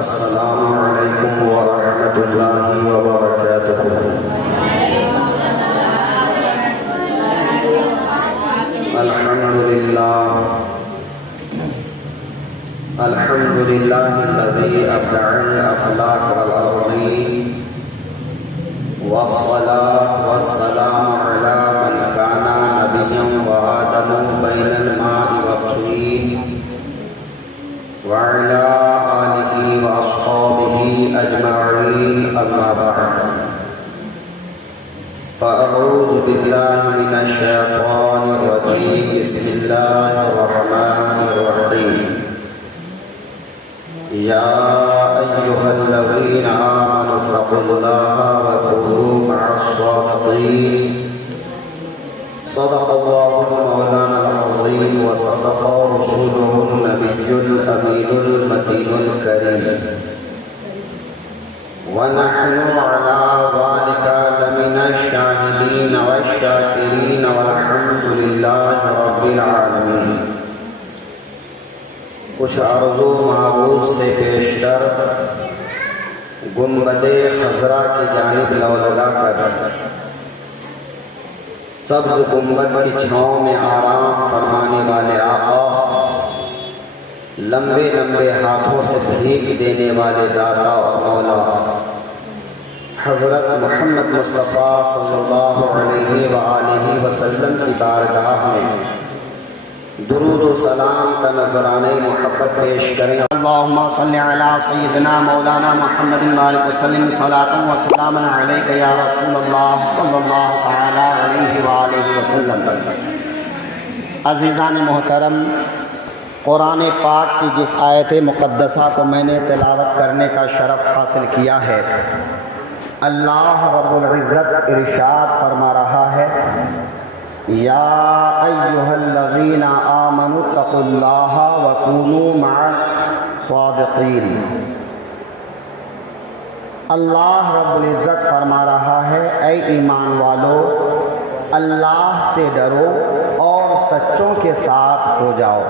السلام علیکم ورحمۃ اللہ وبرکاتہ۔ الحمد للہ الذی ابدع الافلاک والارضین والصلاة والسلام علی من کان نبیا وآدم بین الماء والطین وعلى آلہ واصحابہ اجمعین، اما بعد فأعوذ باللہ من الشیطان الرجیم، بسم اللہ الرحمن الرحیم۔ یا ایہا الذین آمنوا اتقوا اللہ وکونوا مع الصادقین۔ صدق اللہ مولانا العظیم وصدق رسولہ النبی الامین المتین الکریم، ونحن على ذلك لمن الشاہدین والشاکرین والحمد للہ رب العالمین۔ کچھ عرض و معروض سے پیشتر گنبد خضرا کی جانب لو لگا کر سبز گنبد کی چھاؤں میں آرام فرمانے والے آقا، لمبے لمبے ہاتھوں سے بھیک دینے والے داتا اور مولا حضرت محمد مصطفیٰ صلی اللہ علیہ وآلہ وسلم کی بارگاہ میں درود و سلام کا نذرانہ محبت پیش کریں۔ اللہم صلی علی سیدنا مولانا محمد وآلہ وسلم، صلاۃ و سلام علیک یا رسول اللہ صلی اللہ تعالی علیہ وآلہ وسلم۔ عزیزان محترم، قرآن پاک کی جس آیت مقدسہ کو میں نے تلاوت کرنے کا شرف حاصل کیا ہے، اللہ رب العزت ارشاد فرما رہا ہے، یا ایہا الذین آمنوا اتقوا اللہ وکونوا مع الصادقین۔ اللہ رب العزت فرما رہا ہے، اے ایمان والو، اللہ سے ڈرو اور سچوں کے ساتھ ہو جاؤ۔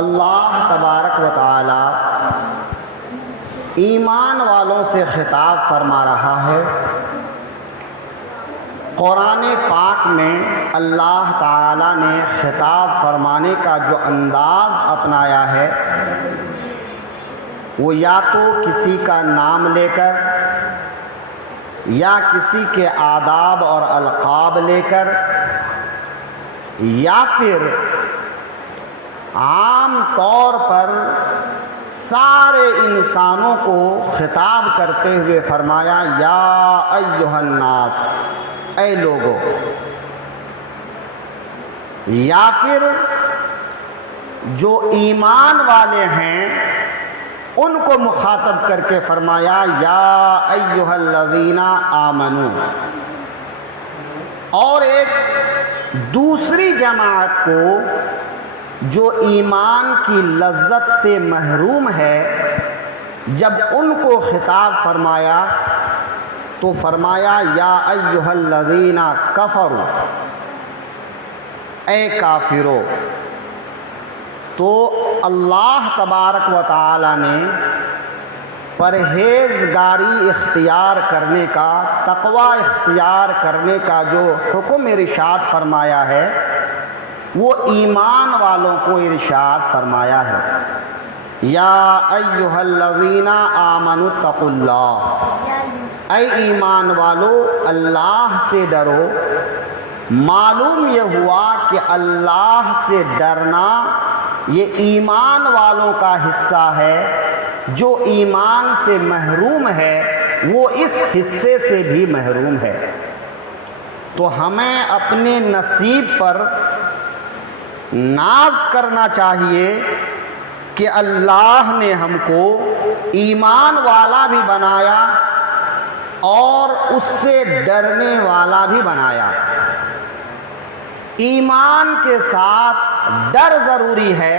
اللہ تبارک و تعالی ایمان والوں سے خطاب فرما رہا ہے۔ قرآن پاک میں اللہ تعالی نے خطاب فرمانے کا جو انداز اپنایا ہے، وہ یا تو کسی کا نام لے کر یا کسی کے آداب اور القاب لے کر یا پھر عام طور پر سارے انسانوں کو خطاب کرتے ہوئے فرمایا، یا ایھا الناس، اے لوگو، یا پھر جو ایمان والے ہیں ان کو مخاطب کر کے فرمایا، یا ایھا الذین آمنوا۔ اور ایک دوسری جماعت کو جو ایمان کی لذت سے محروم ہے، جب ان کو خطاب فرمایا تو فرمایا، یا ایھا الذین کفروا، اے کافرو۔ تو اللہ تبارک و تعالی نے پرہیزگاری اختیار کرنے کا، تقوی اختیار کرنے کا جو حکم ارشاد فرمایا ہے، وہ ایمان والوں کو ارشاد فرمایا ہے، یا ایھا الذین آمنوا اتقوا اللہ، اے ایمان والو، اللہ سے ڈرو۔ معلوم یہ ہوا کہ اللہ سے ڈرنا یہ ایمان والوں کا حصہ ہے، جو ایمان سے محروم ہے وہ اس حصے سے بھی محروم ہے۔ تو ہمیں اپنے نصیب پر ناز کرنا چاہیے کہ اللہ نے ہم کو ایمان والا بھی بنایا اور اس سے ڈرنے والا بھی بنایا۔ ایمان کے ساتھ ڈر ضروری ہے،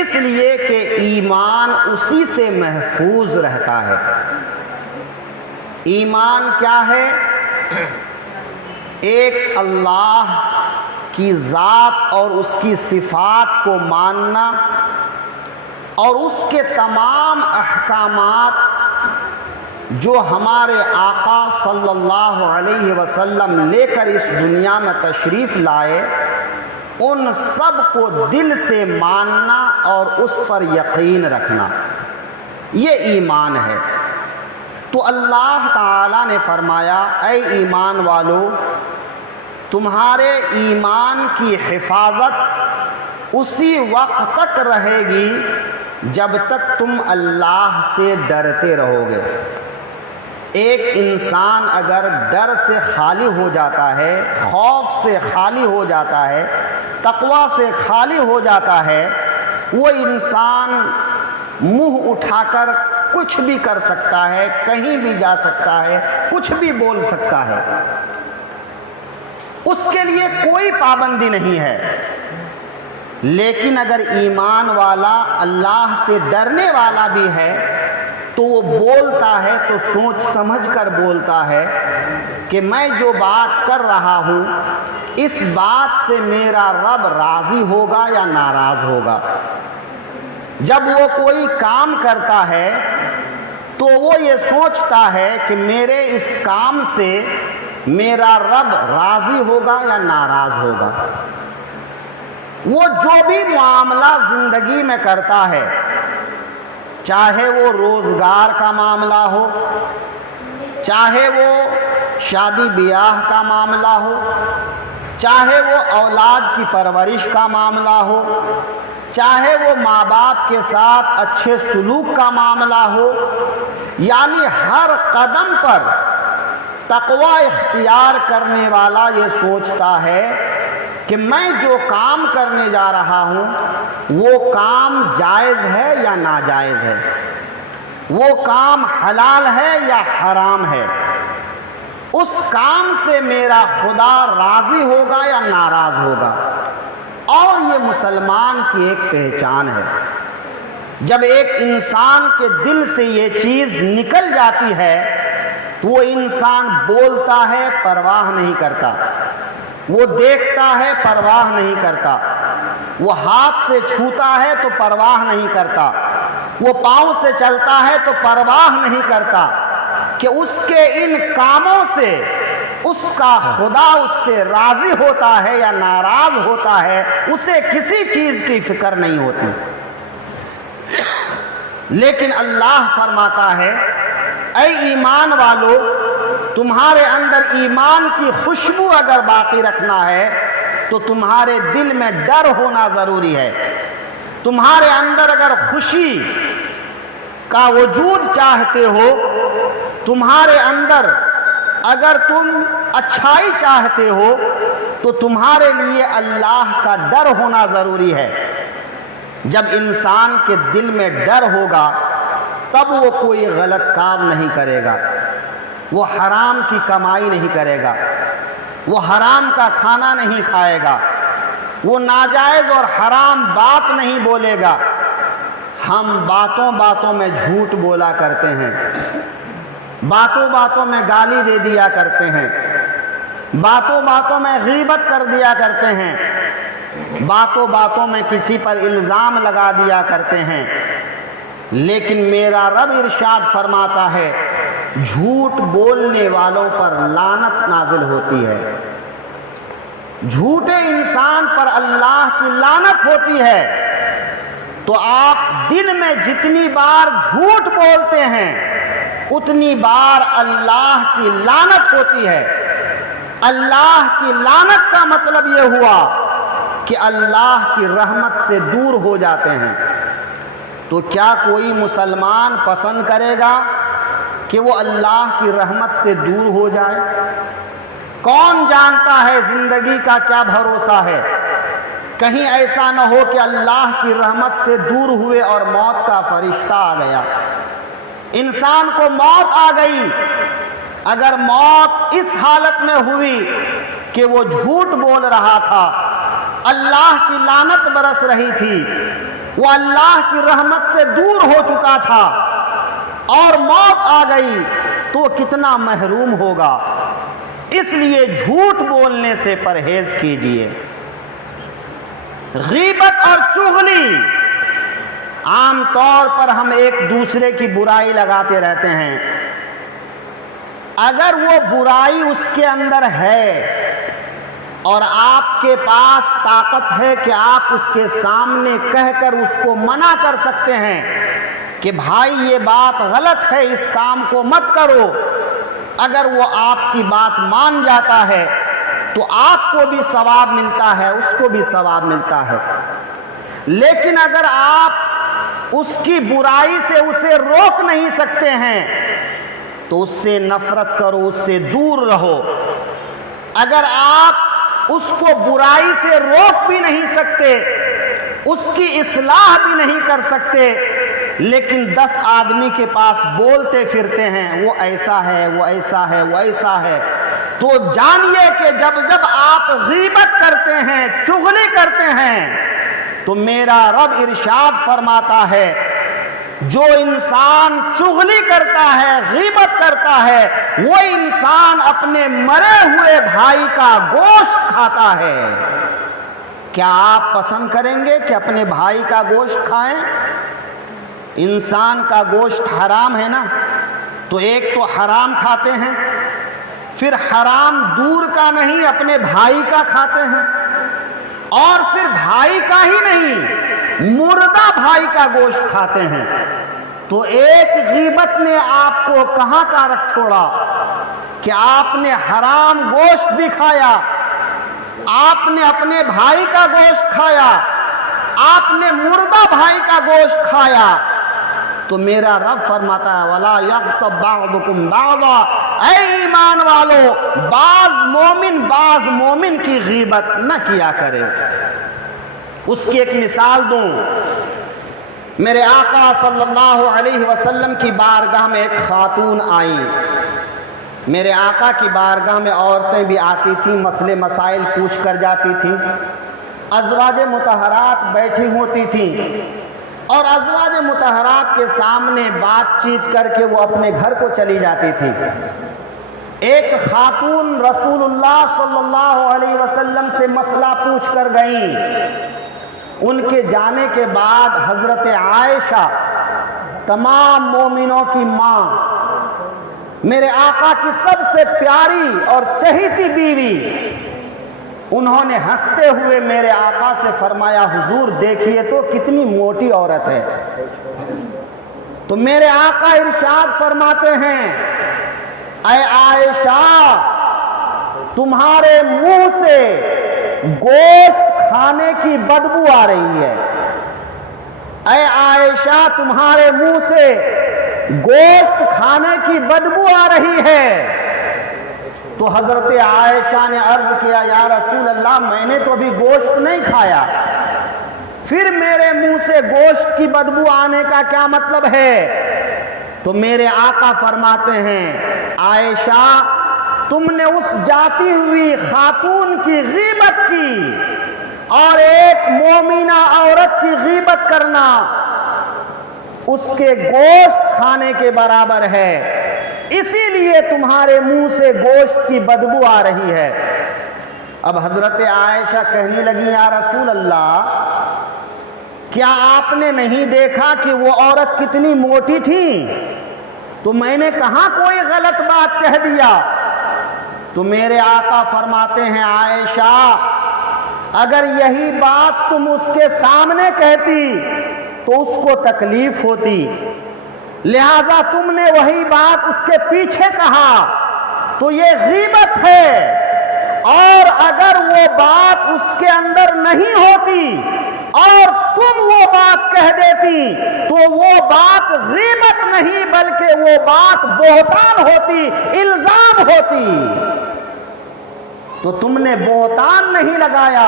اس لیے کہ ایمان اسی سے محفوظ رہتا ہے۔ ایمان کیا ہے؟ ایک اللہ کی ذات اور اس کی صفات کو ماننا، اور اس کے تمام احکامات جو ہمارے آقا صلی اللہ علیہ وسلم لے کر اس دنیا میں تشریف لائے، ان سب کو دل سے ماننا اور اس پر یقین رکھنا، یہ ایمان ہے۔ تو اللہ تعالیٰ نے فرمایا، اے ایمان والو، تمہارے ایمان کی حفاظت اسی وقت تک رہے گی جب تک تم اللہ سے ڈرتے رہو گے۔ ایک انسان اگر ڈر سے خالی ہو جاتا ہے، خوف سے خالی ہو جاتا ہے، تقوی سے خالی ہو جاتا ہے، وہ انسان منہ اٹھا کر کچھ بھی کر سکتا ہے، کہیں بھی جا سکتا ہے، کچھ بھی بول سکتا ہے، اس کے لیے کوئی پابندی نہیں ہے۔ لیکن اگر ایمان والا اللہ سے ڈرنے والا بھی ہے تو وہ بولتا ہے تو سوچ سمجھ کر بولتا ہے کہ میں جو بات کر رہا ہوں اس بات سے میرا رب راضی ہوگا یا ناراض ہوگا۔ جب وہ کوئی کام کرتا ہے تو وہ یہ سوچتا ہے کہ میرے اس کام سے میرا رب راضی ہوگا یا ناراض ہوگا۔ وہ جو بھی معاملہ زندگی میں کرتا ہے، چاہے وہ روزگار کا معاملہ ہو، چاہے وہ شادی بیاہ کا معاملہ ہو، چاہے وہ اولاد کی پرورش کا معاملہ ہو، چاہے وہ ماں باپ کے ساتھ اچھے سلوک کا معاملہ ہو، یعنی ہر قدم پر تقوی اختیار کرنے والا یہ سوچتا ہے کہ میں جو کام کرنے جا رہا ہوں وہ کام جائز ہے یا ناجائز ہے، وہ کام حلال ہے یا حرام ہے، اس کام سے میرا خدا راضی ہوگا یا ناراض ہوگا۔ اور یہ مسلمان کی ایک پہچان ہے۔ جب ایک انسان کے دل سے یہ چیز نکل جاتی ہے تو وہ انسان بولتا ہے، پرواہ نہیں کرتا، وہ دیکھتا ہے، پرواہ نہیں کرتا، وہ ہاتھ سے چھوتا ہے تو پرواہ نہیں کرتا، وہ پاؤں سے چلتا ہے تو پرواہ نہیں کرتا کہ اس کے ان کاموں سے اس کا خدا اس سے راضی ہوتا ہے یا ناراض ہوتا ہے، اسے کسی چیز کی فکر نہیں ہوتی۔ لیکن اللہ فرماتا ہے، اے ایمان والو، تمہارے اندر ایمان کی خوشبو اگر باقی رکھنا ہے تو تمہارے دل میں ڈر ہونا ضروری ہے۔ تمہارے اندر اگر خوشی کا وجود چاہتے ہو، تمہارے اندر اگر تم اچھائی چاہتے ہو تو تمہارے لیے اللہ کا ڈر ہونا ضروری ہے۔ جب انسان کے دل میں ڈر ہوگا تب وہ کوئی غلط کام نہیں کرے گا، وہ حرام کی کمائی نہیں کرے گا، وہ حرام کا کھانا نہیں کھائے گا، وہ ناجائز اور حرام بات نہیں بولے گا۔ ہم باتوں باتوں میں جھوٹ بولا کرتے ہیں، باتوں باتوں میں گالی دے دیا کرتے ہیں، باتوں باتوں میں غیبت کر دیا کرتے ہیں، باتوں باتوں میں کسی پر الزام لگا دیا کرتے ہیں۔ لیکن میرا رب ارشاد فرماتا ہے، جھوٹ بولنے والوں پر لعنت نازل ہوتی ہے، جھوٹے انسان پر اللہ کی لعنت ہوتی ہے۔ تو آپ دن میں جتنی بار جھوٹ بولتے ہیں اتنی بار اللہ کی لعنت ہوتی ہے۔ اللہ کی لعنت کا مطلب یہ ہوا کہ اللہ کی رحمت سے دور ہو جاتے ہیں۔ تو کیا کوئی مسلمان پسند کرے گا کہ وہ اللہ کی رحمت سے دور ہو جائے؟ کون جانتا ہے زندگی کا کیا بھروسہ ہے؟ کہیں ایسا نہ ہو کہ اللہ کی رحمت سے دور ہوئے اور موت کا فرشتہ آ گیا، انسان کو موت آ گئی۔ اگر موت اس حالت میں ہوئی کہ وہ جھوٹ بول رہا تھا، اللہ کی لعنت برس رہی تھی، وہ اللہ کی رحمت سے دور ہو چکا تھا اور موت آ گئی تو کتنا محروم ہوگا۔ اس لیے جھوٹ بولنے سے پرہیز کیجیے۔ غیبت اور چغلی عام طور پر ہم ایک دوسرے کی برائی لگاتے رہتے ہیں. اگر وہ برائی اس کے اندر ہے اور آپ کے پاس طاقت ہے کہ آپ اس کے سامنے کہہ کر اس کو منع کر سکتے ہیں کہ بھائی یہ بات غلط ہے، اس کام کو مت کرو، اگر وہ آپ کی بات مان جاتا ہے تو آپ کو بھی ثواب ملتا ہے، اس کو بھی ثواب ملتا ہے. لیکن اگر آپ اس کی برائی سے اسے روک نہیں سکتے ہیں تو اس سے نفرت کرو، اس سے دور رہو. اگر آپ اس کو برائی سے روک بھی نہیں سکتے، اس کی اصلاح بھی نہیں کر سکتے، لیکن 10 آدمی کے پاس بولتے پھرتے ہیں وہ ایسا ہے، وہ ایسا ہے، وہ ایسا ہے، تو جانیے کہ جب جب آپ غیبت کرتے ہیں، چغلی کرتے ہیں، تو میرا رب ارشاد فرماتا ہے جو انسان چغلی کرتا ہے، غیبت کرتا ہے، وہ انسان اپنے مرے ہوئے بھائی کا گوشت کھاتا ہے. کیا آپ پسند کریں گے کہ اپنے بھائی کا گوشت کھائیں؟ انسان کا گوشت حرام ہے نا، تو ایک تو حرام کھاتے ہیں، پھر حرام دور کا نہیں اپنے بھائی کا کھاتے ہیں، اور پھر بھائی کا ہی نہیں مردہ بھائی کا گوشت کھاتے ہیں. تو ایک غیبت نے آپ کو کہاں کا رکھ چھوڑا کہ آپ نے حرام گوشت بھی کھایا، آپ نے اپنے بھائی کا گوشت کھایا، آپ نے مردہ بھائی کا گوشت کھایا. تو میرا رب فرماتا ہے وَلَا يَغْتَبْ بَعْضُكُمْ بَعْضًا، اے ایمان والو بعض مومن کی غیبت نہ کیا کرے. اس کی ایک مثال دوں. میرے آقا صلی اللہ علیہ وسلم کی بارگاہ میں ایک خاتون آئیں. میرے آقا کی بارگاہ میں عورتیں بھی آتی تھیں، مسئلے مسائل پوچھ کر جاتی تھیں. ازواج مطہرات بیٹھی ہوتی تھیں اور ازواج مطہرات کے سامنے بات چیت کر کے وہ اپنے گھر کو چلی جاتی تھی. ایک خاتون رسول اللہ صلی اللہ علیہ وسلم سے مسئلہ پوچھ کر گئیں. ان کے جانے کے بعد حضرت عائشہ، تمام مومنوں کی ماں، میرے آقا کی سب سے پیاری اور چہیتی بیوی، انہوں نے ہنستے ہوئے میرے آقا سے فرمایا حضور دیکھیے تو کتنی موٹی عورت ہے. تو میرے آقا ارشاد فرماتے ہیں اے عائشہ تمہارے منہ سے گوشت کھانے کی بدبو آ رہی ہے. اے عائشہ تمہارے منہ سے گوشت کھانے کی بدبو آ رہی ہے. تو حضرت عائشہ نے عرض کیا یا رسول اللہ میں نے تو ابھی گوشت نہیں کھایا، پھر میرے منہ سے گوشت کی بدبو آنے کا کیا مطلب ہے؟ تو میرے آقا فرماتے ہیں عائشہ تم نے اس جاتی ہوئی خاتون کی غیبت کی، اور ایک مومنہ عورت کی غیبت کرنا اس کے گوشت کھانے کے برابر ہے، اسی لیے تمہارے منہ سے گوشت کی بدبو آ رہی ہے. اب حضرت عائشہ کہنے لگی یا رسول اللہ کیا آپ نے نہیں دیکھا کہ وہ عورت کتنی موٹی تھی؟ تو میں نے کہاں کوئی غلط بات کہہ دیا؟ تو میرے آقا فرماتے ہیں عائشہ اگر یہی بات تم اس کے سامنے کہتی تو اس کو تکلیف ہوتی، لہذا تم نے وہی بات اس کے پیچھے کہا تو یہ غیبت ہے. اور اگر وہ بات اس کے اندر نہیں ہوتی اور تم وہ بات کہہ دیتی تو وہ بات غیبت نہیں بلکہ وہ بات بہتان ہوتی، الزام ہوتی. تو تم نے بہتان نہیں لگایا،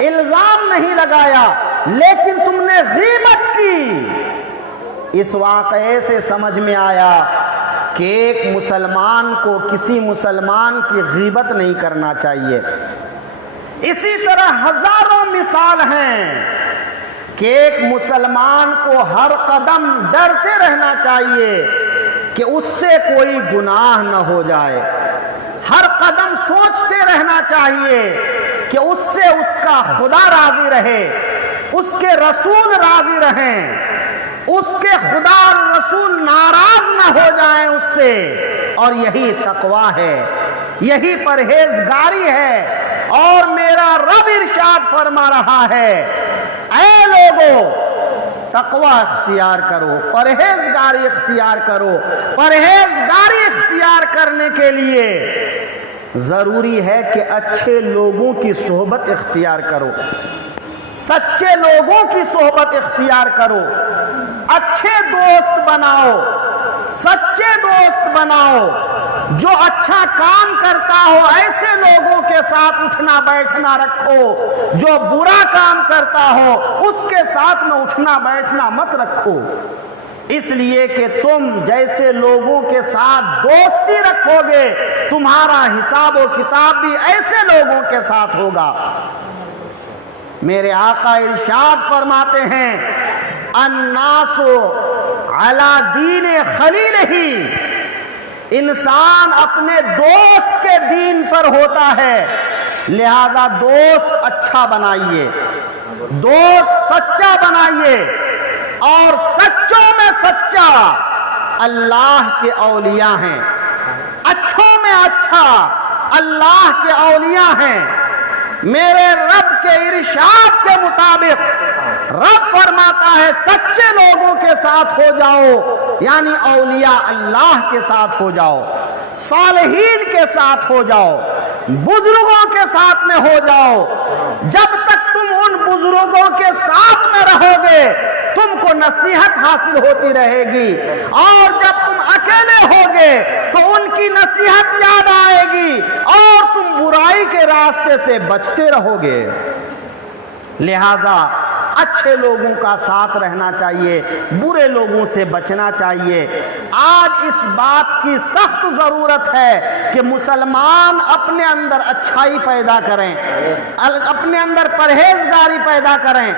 الزام نہیں لگایا، لیکن تم نے غیبت کی. اس واقعے سے سمجھ میں آیا کہ ایک مسلمان کو کسی مسلمان کی غیبت نہیں کرنا چاہیے. اسی طرح ہزاروں مثال ہیں کہ ایک مسلمان کو ہر قدم ڈرتے رہنا چاہیے کہ اس سے کوئی گناہ نہ ہو جائے. ہر قدم سوچتے رہنا چاہیے کہ اس سے اس کا خدا راضی رہے، اس کے رسول راضی رہیں. اس کے خدا اور رسول ناراض نہ ہو جائیں اس سے، اور یہی تقوی ہے، یہی پرہیزگاری ہے۔ اور میرا رب ارشاد فرما رہا ہے، اے لوگو تقوی اختیار کرو، پرہیزگاری اختیار کرو۔ پرہیزگاری اختیار کرنے کے لیے ضروری ہے کہ اچھے لوگوں کی صحبت اختیار کرو، سچے لوگوں کی صحبت اختیار کرو، اچھے دوست بناؤ، سچے دوست بناؤ، جو اچھا کام کرتا ہو ایسے لوگوں کے ساتھ اٹھنا بیٹھنا رکھو، جو برا کام کرتا ہو اس کے ساتھ میں اٹھنا بیٹھنا مت رکھو، اس لیے کہ تم جیسے لوگوں کے ساتھ دوستی رکھو گے تمہارا حساب و کتاب بھی ایسے لوگوں کے ساتھ ہوگا۔ میرے آقا ارشاد فرماتے ہیں، الناس علی دین خلیلہ، انسان اپنے دوست کے دین پر ہوتا ہے، لہذا دوست اچھا بنائیے، دوست سچا بنائیے، اور سچوں میں سچا اللہ کے اولیاء ہیں، اچھوں میں اچھا اللہ کے اولیاء ہیں۔ میرے رب کے ارشاد کے مطابق رب فرماتا ہے سچے لوگوں کے ساتھ ہو جاؤ، یعنی اولیاء اللہ کے ساتھ ہو جاؤ، صالحین کے ساتھ ہو جاؤ، بزرگوں کے ساتھ میں ہو جاؤ۔ جب تک تم ان بزرگوں کے ساتھ میں رہو گے تم کو نصیحت حاصل ہوتی رہے گی، اور جب تم اکیلے ہوگے تو ان کی نصیحت یاد آئے گی اور تم برائی کے راستے سے بچتے رہو گے۔ لہذا اچھے لوگوں کا ساتھ رہنا چاہیے، برے لوگوں سے بچنا چاہیے۔ آج اس بات کی سخت ضرورت ہے کہ مسلمان اپنے اندر اچھائی پیدا کریں، اپنے اندر پرہیزگاری پیدا کریں،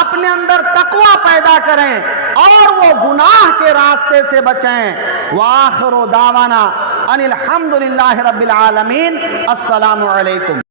اپنے اندر تقوی پیدا کریں، اور وہ گناہ کے راستے سے بچیں۔ وآخر دعوانا ان الحمدللہ رب العالمین۔ السلام علیکم۔